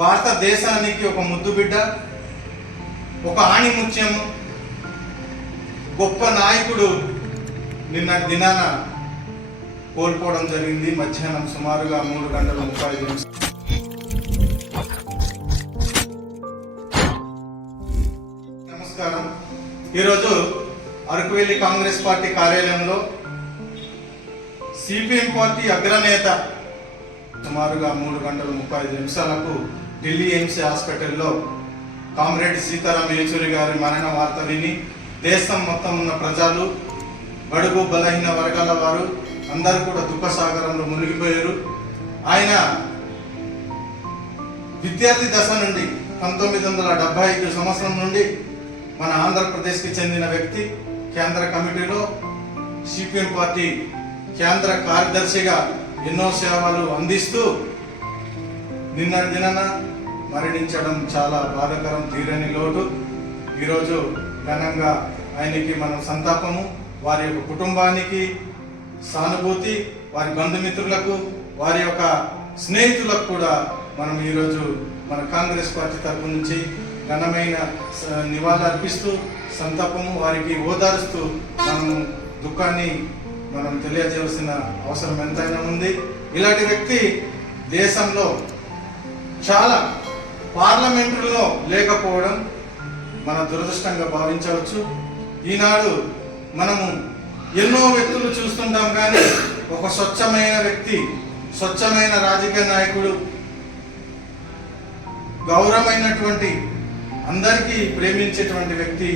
భారతదేశానికి ఒక ముద్దు బిడ్డ, ఒక ఆణిముత్యము, గొప్ప నాయకుడు నిన్న దినాన కోల్పోవడం జరిగింది. మధ్యాహ్నం సుమారుగా 3:35. నమస్కారం. ఈరోజు అరకువెల్లి కాంగ్రెస్ పార్టీ కార్యాలయంలో సిపిఎం పార్టీ అగ్రనేత సుమారుగా 3:35 ఢిల్లీ ఎయిమ్స్ హాస్పిటల్లో కామ్రేడ్ సీతారాం యేచూరి గారి మరణ వార్త విని దేశం మొత్తం ఉన్న ప్రజలు, బడుగు బలహీన వర్గాల వారు అందరూ కూడా దుఃఖసాగరంలో మునిగిపోయారు. ఆయన విద్యార్థి దశ నుండి 1975 సంవత్సరం నుండి మన ఆంధ్రప్రదేశ్కి చెందిన వ్యక్తి. కేంద్ర కమిటీలో సిపిఎం పార్టీ కేంద్ర కార్యదర్శిగా ఎన్నో సేవలు అందిస్తూ నిన్నటి దినాన మరణించడం చాలా బాధాకరం, తీరని లోటు. ఈరోజు ఘనంగా ఆయనకి మనం సంతాపము, వారి యొక్క కుటుంబానికి సానుభూతి, వారి బంధుమిత్రులకు, వారి యొక్క స్నేహితులకు కూడా మనం ఈరోజు మన కాంగ్రెస్ పార్టీ తరపు నుంచి ఘనమైన నివాళులు అర్పిస్తూ సంతాపము, వారికి ఓదారుస్తూ మనము దుఃఖాన్ని మనం తెలియజేయాల్సిన అవసరం ఎంతైనా ఉంది. ఇలాంటి వ్యక్తి దేశంలో చాలా పార్లమెంటులో లేకపోవడం మన దురదృష్టంగా భావించవచ్చు. ఈనాడు మనము ఎన్నో వ్యక్తులు చూస్తుంటాం, కానీ ఒక స్వచ్ఛమైన వ్యక్తి, స్వచ్ఛమైన రాజకీయ నాయకుడు, గౌరవమైనటువంటి అందరికీ ప్రేమించేటువంటి వ్యక్తి,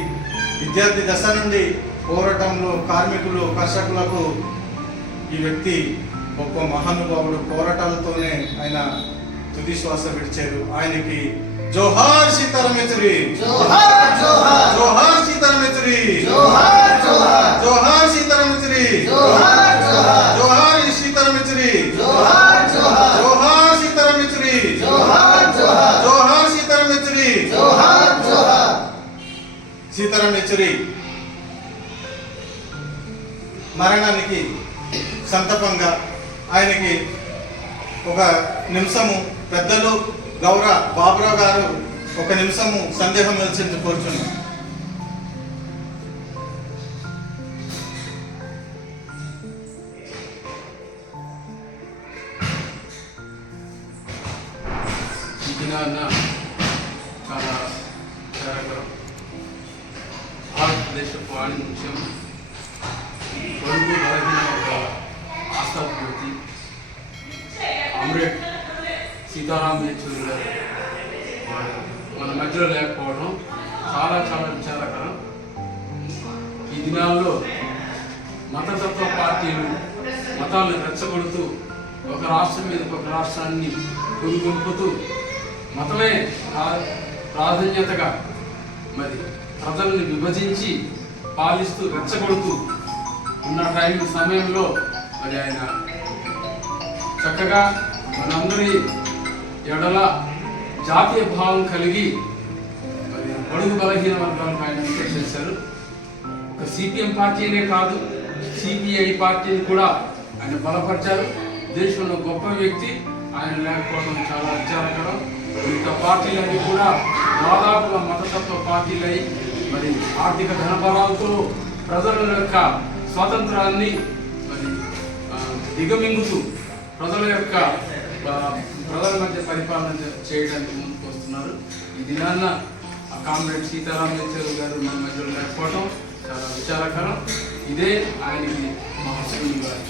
విద్యార్థి దశ నుండి పోరాటంలో కార్మికులు, కర్షకులకు ఈ వ్యక్తి గొప్ప మహానుభావుడు. పోరాటాలతోనే ఆయన తుది శ్వాస విడిచారు. ఆయనకి జోహార్ సీతారాం యేచూరి, జోహార్ జోహార్, జోహార్ సీతారాం యేచూరి, జోహార్ జోహార్, జోహార్ సీతారాం యేచూరి, జోహార్ జోహార్, జోహార్ సీతారాం యేచూరి, జోహార్ జోహార్, జోహార్ సీతారాం యేచూరి, జోహార్ జోహార్, జోహార్ సీతారాం యేచూరి, జోహార్ జోహార్. సీతారాం యేచూరి మరణానికి సంతాపంగా ఆయనకి ఒక నిమిషము పెద్దలు గౌరవ బాబురావు గారు ఒక నిమిషము సందేహం వచ్చింది కూర్చున్నాం. చాలా విచారకరం. భారతదేశ వాణిజ్యం పొరుగు బలహీన ఒక ఆస్థాపూర్తి కామ్రేడ్ సీతారాం యేచూరి గారు మన మధ్యలో లేకపోవడం చాలా చాలా విచారకరం. ఈ దినాల్లో మతతత్వ పార్టీలు మతాలను రెచ్చగొడుతూ ఒక రాష్ట్రం మీద ఒక రాష్ట్రాన్ని గురిగొల్పుతూ మతమే ప్రాధాన్యతగా మరి ప్రజల్ని విభజించి పాలిస్తూ రెచ్చగొడుతూ ఉన్న సమయంలో మరి ఆయన చక్కగా మనందరి ఎడల జాతీయ భావం కలిగి మరి బడుగు బలహీన వర్గాలకు ఆయన విజ్ఞప్తి చేశారు. ఒక సిపిఎం పార్టీనే కాదు, సిపిఐ పార్టీని కూడా ఆయన బలపరిచారు. దేశంలో గొప్ప వ్యక్తి, ఆయన లేకపోవడం చాలా విచారకరం. మిగతా పార్టీలన్నీ కూడా దాదాపుగా మతతత్వ పార్టీలై మరి ఆర్థిక ధనబలాలతో ప్రజల యొక్క స్వాతంత్రాన్ని మరి దిగమింగుతూ ప్రజల మధ్య పరిపాలన చేయడానికి ముందుకు వస్తున్నారు. ఈ దినాన్న కామ్రేడ్ సీతారాం యేచూరి గారు మన మధ్యలో లేకపోవడం చాలా విచారకరం. ఇదే ఆయనకి మహాశివుని గారు.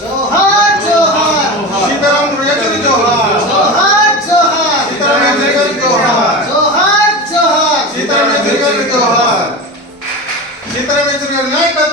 జోహార్ జోహార్, సీతారాం యేచూరి జోహార్, జోహార్ జోహార్, సీతారాం యేచూరి గారి జోహార్, జోహార్ జోహార్, సీతారాం యేచూరి గారి జోహార్, సీతారాం యేచూరి గారి నాయకత్వం.